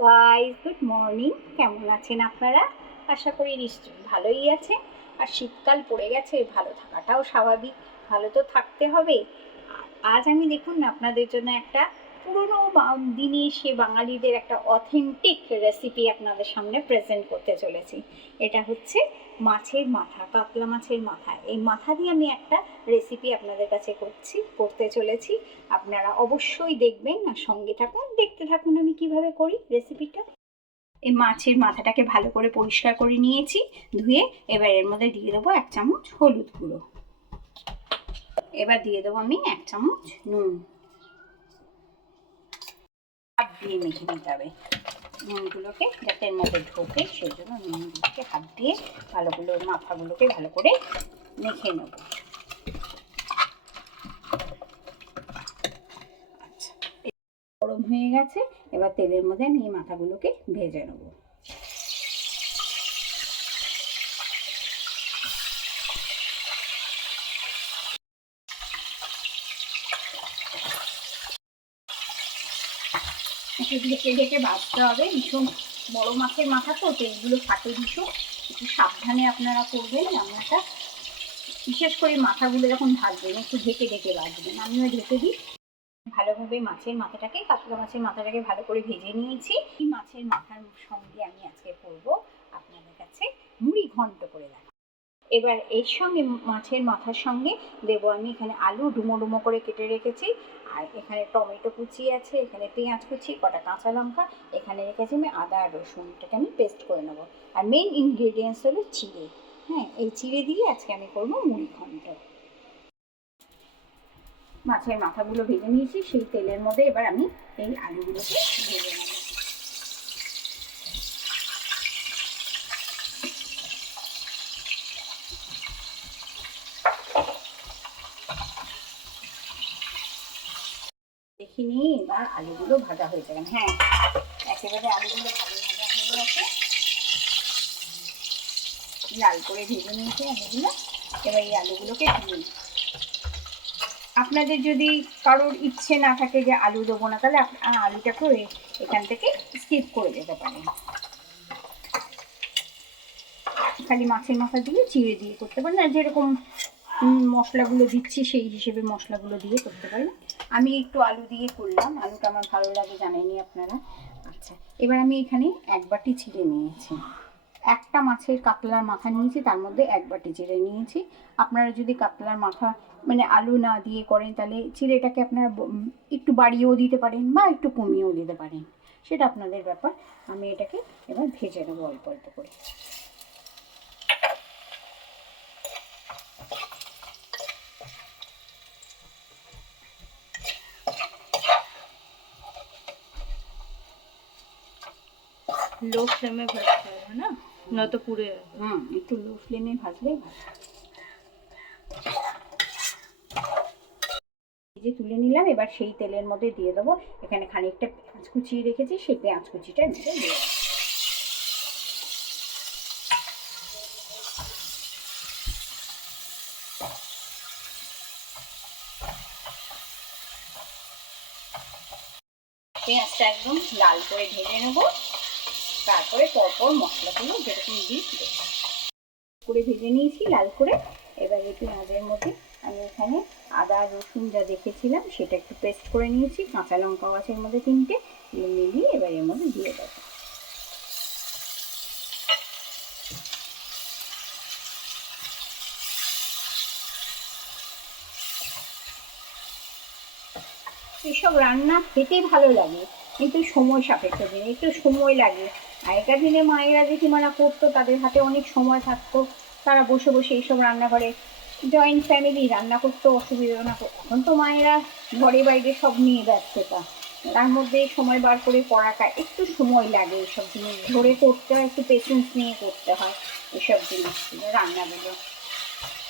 Guys good morning কেমন আছেন আপনারা? আশা করি নিশ্চয়ই ভালোই আছে আর শীতকাল পড়ে গেছে, ভালো থাকাটাও স্বাভাবিক। ভালো তো থাকতে হবে। আজ আমি দেখুন আপনাদের জন্য একটা পুরনো দিনে সে বাঙালিদের একটা অথেন্টিক রেসিপি আপনাদের সামনে প্রেজেন্ট করতে চলেছি। এটা হচ্ছে মাছের মাথা, কাতলা মাছের মাথা। এই মাথা দিয়ে আমি একটা রেসিপি আপনাদের কাছে করছি, করতে চলেছি। আপনারা অবশ্যই দেখবেন আর সঙ্গে থাকুন। দেখতে থাকুন আমি কীভাবে করি রেসিপিটা এই মাছের মাথাটাকে ভালো করে পরিষ্কার করে নিয়েছি, ধুয়ে এবার এর মধ্যে দিয়ে দেবো এক চামচ হলুদ গুঁড়ো। এবার দিয়ে দেবো আমি এক চামচ নুন। দিয়ে মেখে নিতে হবে। নুনগুলোকে যাতে মধ্যে ঢোকে, সেই জন্য নুনগুলোকে হাত দিয়ে ভালোগুলো মাথাগুলোকে ভালো করে মেখে নেব। আচ্ছা গরম হয়ে গেছে। এবার তেলের মধ্যে আমি এই মাথাগুলোকে ভেজে নেব। একটু ঢেকে বাঁচতে হবে। ভীষণ বড় মাছের মাথা তো তো তেলগুলো ফাটে ভীষণ। একটু সাবধানে আপনারা করবেন, রান্নাটা। বিশেষ করে মাথাগুলো যখন ভাজবেন, একটু ঢেকে ঢেকে ভাজবেন আমিও ঢেকে দিই। ভালোভাবে মাছের মাথাটাকে, কাতলা মাছের মাথাটাকে ভালো করে ভেজে নিয়েছি। এই মাছের মাথার সঙ্গে আমি আজকে করব আপনাদের কাছে মুড়ি ঘন্ট করে দেখাবো। এবার এর সঙ্গে মাছের মাথার সঙ্গে দেব আমি এখানে আলু ডুমো ডুমো করে কেটে রেখেছি। আর এখানে টমেটো কুচি আছে, এখানে পেঁয়াজ কুচি, কটা কাঁচা লঙ্কা, এখানে রেখেছি আমি আদা আর রসুনটাকে আমি পেস্ট করে নেব। আর মেন ইনগ্রেডিয়েন্টস হলো চিড়ে। হ্যাঁ এই চিড়ে দিয়ে আজকে আমি করব মুড়ি ঘন্ট। মাছের মাথাগুলো ভেজে নিয়েছি, সেই তেলের মধ্যে এবার আমি এই আলুগুলোকে ভেজে নেব। দেখিনি, এবার আলুগুলো ভাজা হয়ে যাবে। হ্যাঁ একেবারে আলুগুলো ভাজা ভাজা হয়ে গেছে। লাল করে ভেজে নিয়েছি আলুগুলো। এবার এই আলুগুলোকে দিয়ে। আপনাদের যদি কারোর ইচ্ছে না থাকে যে আলু দেবো না, তাহলে আলুটাকেও এখান থেকে স্কিপ করে যেতে পারেন। খালি মাছের মাথা দিয়ে চিড়ে দিয়ে করতে পারেন, আর যেরকম মশলাগুলো দিচ্ছি সেই হিসেবে মশলাগুলো দিয়ে করতে পারেন। আমি একটু আলু দিয়ে করলাম। আলুটা আমার ভালো লাগে জানেনি আপনারা। আচ্ছা এবার আমি এখানে এক বাটি চিড়ে নিয়েছি। একটা মাছের কাতলার মাথা নিয়েছি, তার মধ্যে এক বাটি চিড়ে নিয়েছি। আপনারা যদি কাতলার মাথা মানে আলু না দিয়ে করেন, তাহলে চিড়েটাকে আপনারা একটু বাড়িয়েও দিতে পারেন বা একটু কমিয়েও দিতে পারেন। সেটা আপনাদের ব্যাপার। আমি এটাকে এবার ভেজে নেব অল্প অল্প করে। লো ফ্লেমে ভাজতে হবে, না? নয়তো পুড়ে হুম, একটু লো ফ্লেমে ভাজলে ভালো। যে তুলে নিলাম, এবার সেই তেলের মধ্যে দিয়ে দেবো। এখানে খানিকটা পেঁয়াজ কুচিয়ে রেখেছি, সেই পেঁয়াজ কুচিটা দিয়ে দেবো। পেঁয়াজটা একদম লাল করে ভেজে নেব। তারপরে পরপর মশলাগুলো যেরকম দেবো। করে ভেজে নিয়েছি লাল করে। এবার এই পেঁয়াজের মধ্যে আমি এখানে আদা, রসুন যা দেখেছিলাম সেটা একটু পেস্ট করে নিয়েছি। কাঁচা লঙ্কা আছে এর মধ্যে তিনটে। মিলিয়ে এবার এর মধ্যে দিয়ে দেবো। এসব রান্না খেতে ভালো লাগে। কিন্তু সময় সাপেক্ষ জিনিস। একটু সময় লাগে। আগেকার দিনে মায়েরা জেঠিমারা করতো তাদের হাতে অনেক সময় থাকতো। তারা বসে বসে এইসব রান্নাঘরে জয়েন্ট ফ্যামিলি রান্না করতে অসুবিধা না এখন তো মায়েরা ঘরে বাইরে সব নিয়ে ব্যস্ততা। তার মধ্যে সময় বার করে পড়াটা একটু সময় লাগে এসব জিনিস। ধরে করতে হয় একটু পেশেন্স নিয়ে করতে হয় এসব জিনিসগুলো রান্নাগুলো।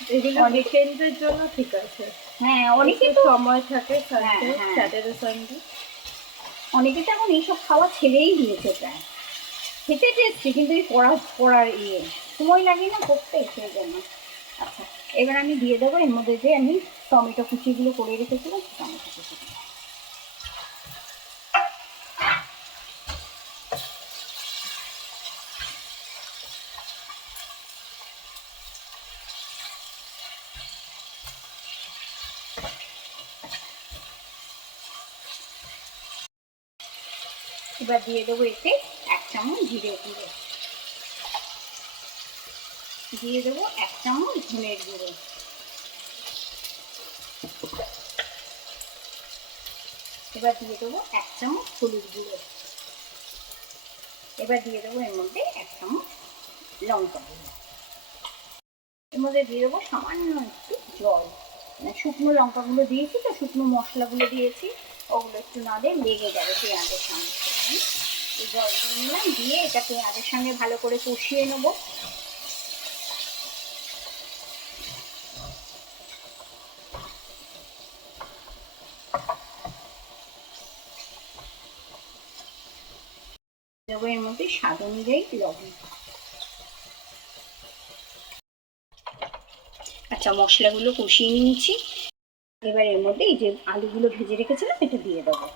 এগুলো অনেক- উইকেন্ডের জন্য ঠিক আছে। হ্যাঁ অনেকে সময় থাকে হ্যাঁ, হ্যাঁ। স্যাটারডে সানডে অনেকে তো এখন এইসব খাওয়া ছেড়েই দিয়েছে প্রায়। খেতে চেয়েছি, কিন্তু এই পড়া, পড়ার ইয়ে। সময় লাগে না করতে, সেই জন্য। আচ্ছা এবার আমি দিয়ে দেবো, এর মধ্যে যে আমি টমেটো কুচিগুলো করে রেখেছিলাম টমেটো কুচি এবার দিয়ে দেবো এতে চামচ জিরে গুঁড়ো। দিয়ে দেবো এক চামচ ধনের গুঁড়ো। এবার দিয়ে দেবো এক চামচ হলুদ গুঁড়ো। এবার দিয়ে দেবো এর মধ্যে এক চামচ লঙ্কা গুঁড়ো। এর মধ্যে দিয়ে দেবো সামান্য একটু জল। মানে শুকনো লঙ্কাগুলো দিয়েছি তো, শুকনো মশলাগুলো দিয়েছি। ওগুলো একটু না দিয়ে লেগে যাবে পেঁয়াজের সঙ্গে। এই জল দিয়ে নিলাম, দিয়ে এটা পেঁয়াজের সঙ্গে ভালো করে কষিয়ে নেব। এর মধ্যে স্বাদ অনুযায়ী লবণ। আচ্ছা মশলাগুলো কষিয়ে নিয়েছি। এবার এর মধ্যে এই যে আলুগুলো ভেজে রেখেছিলাম, এটা দিয়ে দেবো।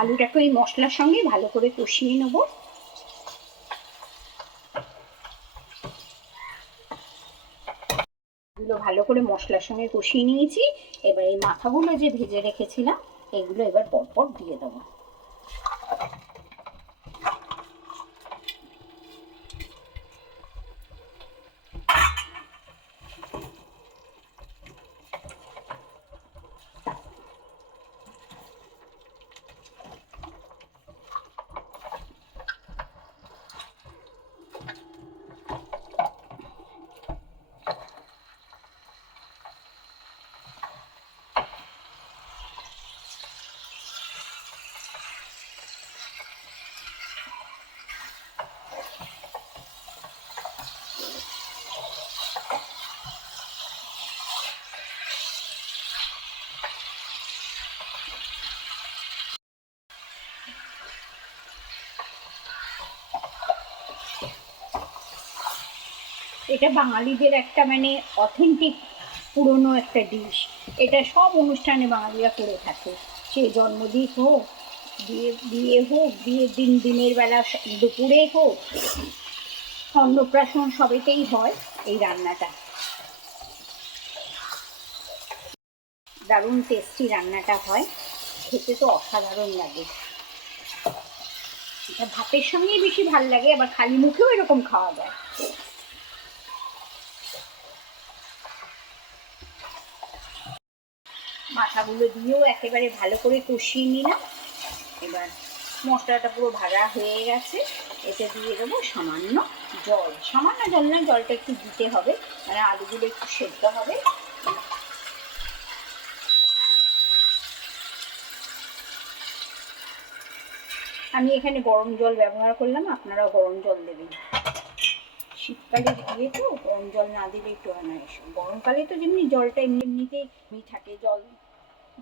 আলুটাকে ওই মশলার সঙ্গে ভালো করে কষিয়ে নেব। এগুলো ভালো করে মশলার সঙ্গে কষিয়ে নিয়েছি। এবার এই মাথাগুলো যে ভেজে রেখেছিলাম, এগুলো এবার পরপর দিয়ে দেবো। এটা বাঙালিদের একটা মানে অথেন্টিক পুরনো একটা ডিশ এটা সব অনুষ্ঠানে বাঙালিরা করে থাকে। সে জন্মদিন হোক, বিয়ে বিয়ে হোক, বিয়ের দিন, দিনের বেলা দুপুরে হোক, অন্নপ্রাশন সবেতেই হয় এই রান্নাটা। দারুণ টেস্টি রান্নাটা হয়। খেতে তো অসাধারণ লাগে। এটা ভাতের সঙ্গেই বেশি ভালো লাগে, আবার খালি মুখেও এরকম খাওয়া যায়। মাথাগুলো দিয়েও একেবারে ভালো করে কষিয়ে নিলাম। এবার মশলাটা পুরো ভাজা হয়ে গেছে। এতে দিয়ে দেবো সামান্য জল। সামান্য জল না, জলটা একটু দিতে হবে। মানে আলুগুলো একটু সেদ্ধ হবে। আমি এখানে গরম জল ব্যবহার করলাম, আপনারাও গরম জল দেবেন। শীতকালে দিয়ে তো গরম জল না দিলে একটু হয় না। গরমকালে তো যেমনি জলটা এমনি এমনিতেই এমনি থাকে, জল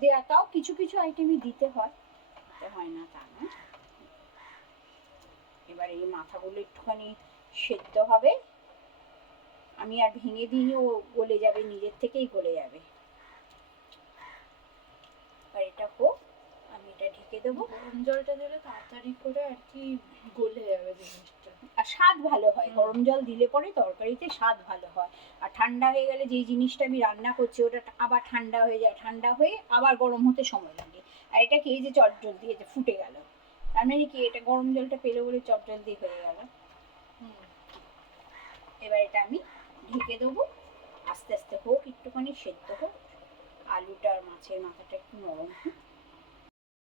দেওয়া তাও কিছু কিছু আইটেমই দিতে হয়। দিতে হয় না তা না। এবার এই মাথাগুলো একটুখানি সেদ্ধ হবে। আমি আর ভেঙে দিইনি, ও গলে যাবে, নিজের থেকেই গলে যাবে। আর এটা হোক, আমি এটা ঢেকে দেবো। গরম জলটা দিলে তাড়াতাড়ি করে আর কি গলে যাবে জিনিসটা। আর স্বাদ ভালো হয়। গরম জল দিলে পরে তরকারিতে স্বাদ ভালো হয়। আর ঠান্ডা হয়ে গেলে যেই জিনিসটা আমি রান্না করছি ওটা আবার ঠান্ডা হয়ে যায়। ঠান্ডা হয়ে আবার গরম হতে সময় লাগে। আর এটা কি এই যে চটজল দিয়ে যে ফুটে গেল? তার মানে কি এটা গরম জলটা পেলে বলে চটজল দিয়ে হয়ে গেল? হুম। এবার এটা আমি ঢেকে দেবো। আস্তে আস্তে হোক একটুখানি সেদ্ধ হোক। আলুটা আর মাছের মাথাটা একটু নরম হোক।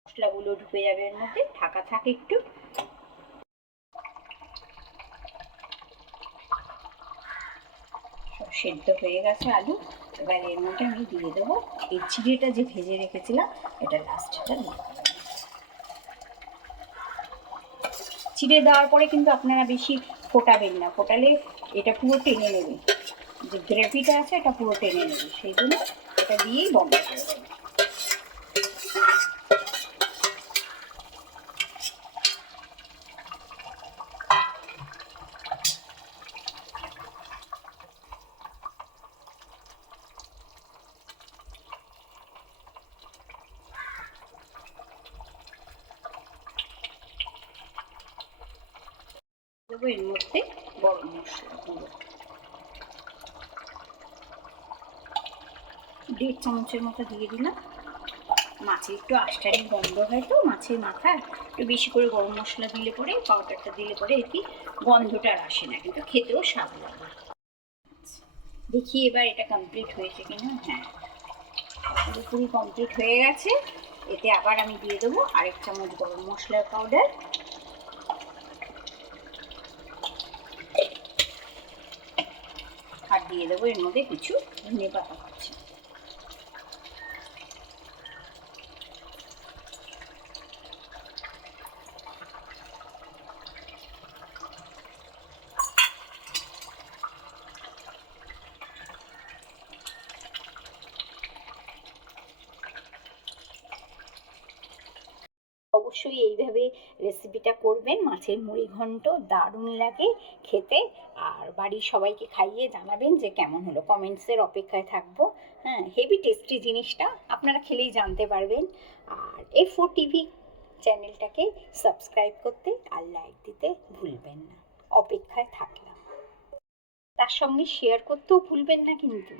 মশলাগুলো ঢুকে যাবে এর মধ্যে। ঢাকা থাকে একটু। সেদ্ধ হয়ে গেছে আলু। এবার এর মধ্যে আমি দিয়ে দেবো এই চিড়েটা যে ভেজে রেখেছিলাম, এটা দিয়ে দেবো। চিড়ে দেওয়ার পরে কিন্তু আপনারা বেশি ফোটাবেন না, ফোটালে এটা পুরো টেনে নেবে। যে গ্রেভিটা আছে, এটা পুরো টেনে নেবে। সেই জন্য এটা দিয়েই বন্ধ করে দেবে। দেবো, এর মধ্যে গরম মশলা গুঁড়ো। দেড় চামচের মতো দিয়ে দিলাম। মাছের একটু আষ্টারি গন্ধ হয় তো, মাছের মাথা একটু বেশি করে গরম মশলা দিলে পরে পাউডারটা দিলে পরে আর কি গন্ধটা আর আসে না, কিন্তু খেতেও স্বাদ লাগে। দেখি এবার এটা কমপ্লিট হয়েছে কিনা হ্যাঁ। পুরোপুরি কমপ্লিট হয়ে গেছে। এতে আবার আমি দিয়ে দেবো আরেক চামচ গরম মশলার পাউডার আর দিয়ে দেবো, এর মধ্যে কিছু ধনে পাতা কুচি অবশ্যই এইভাবে রেসিপিটা করবেন, মাছের মুড়ি ঘন্ট দারুণ লাগে খেতে। বাড়ির সবাইকে খাইয়ে জানাবেন যে কেমন হলো। কমেন্টসের অপেক্ষায় থাকব। হ্যাঁ হেভি টেস্টি জিনিসটা আপনারা খেলেই জানতে পারবেন। আর এ ফোর টিভি চ্যানেলটাকে সাবস্ক্রাইব করতে আর লাইক দিতে ভুলবেন না। অপেক্ষায় থাকলাম। তার সঙ্গে শেয়ার করতেও ভুলবেন না কিন্তু।